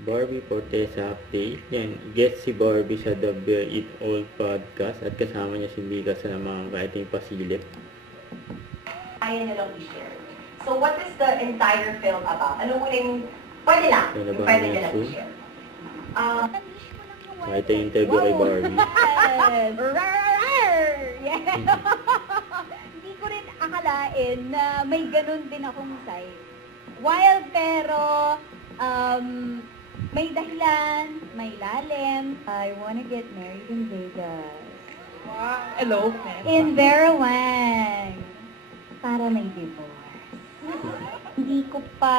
Barbie Fortesa update. Yan, guest si Barbie sa The Bear It All podcast at kasama niya si Mika sa mga kaiting pasilip. Kaya na lang i-share. So what is the entire film about? Ano mo yung, pwede lang, Ano yung ba pwede ang na lang issue? i-share. Ito yung interview kay Barbie. Yes! Yeah. Hindi ko rin akalain na may ganun din akong side. Wild pero may dahilan, may lalim. I wanna get married in Vegas. Wow. Hello. In Vera Wang. Para may divorce. Hindi ko pa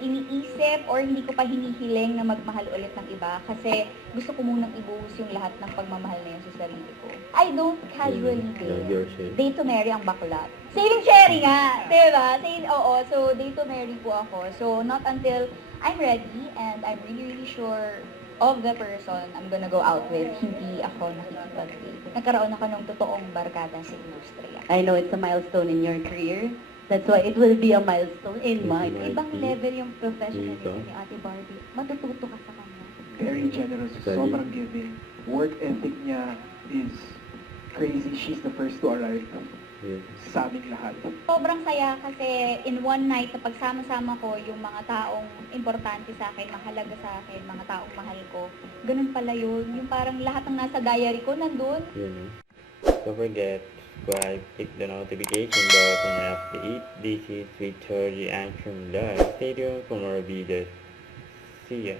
iniisip or hindi ko pa hinihiling na magmahal ulit ng iba kasi gusto ko munang ibuhos yung lahat ng pagmamahal na yun sa sarili ko. I don't casually Love date. yourself. Date to marry ang baklat. Saving cherry nga! Diba? Oo. So, date to marry po ako. So, not until I'm ready and I'm really, really sure of the person I'm gonna go out with, hindi ako nakikipag-date. Nagkaroon ako ng totoong barkada sa industriya. I know it's a milestone in your career. That's why it will be a milestone in mine. Ibang level yung Dito. professionalism ni Ate Barbie. Matututo ka sa kanya. Very generous. Sorry. Sobrang giving. Work ethic niya is crazy. She's the first to arrive Yes. sa aming lahat. Sobrang saya kasi in one night na pagsama-sama ko yung mga taong importante sa akin, mahalaga sa akin, mga taong mahal ko. Ganun pala yun. Yung parang lahat ng nasa diary ko nandun. Yun. Don't forget, subscribe, click the notification bell for my update. This is Victoria Antrim Live. Stay tuned for more videos. See ya.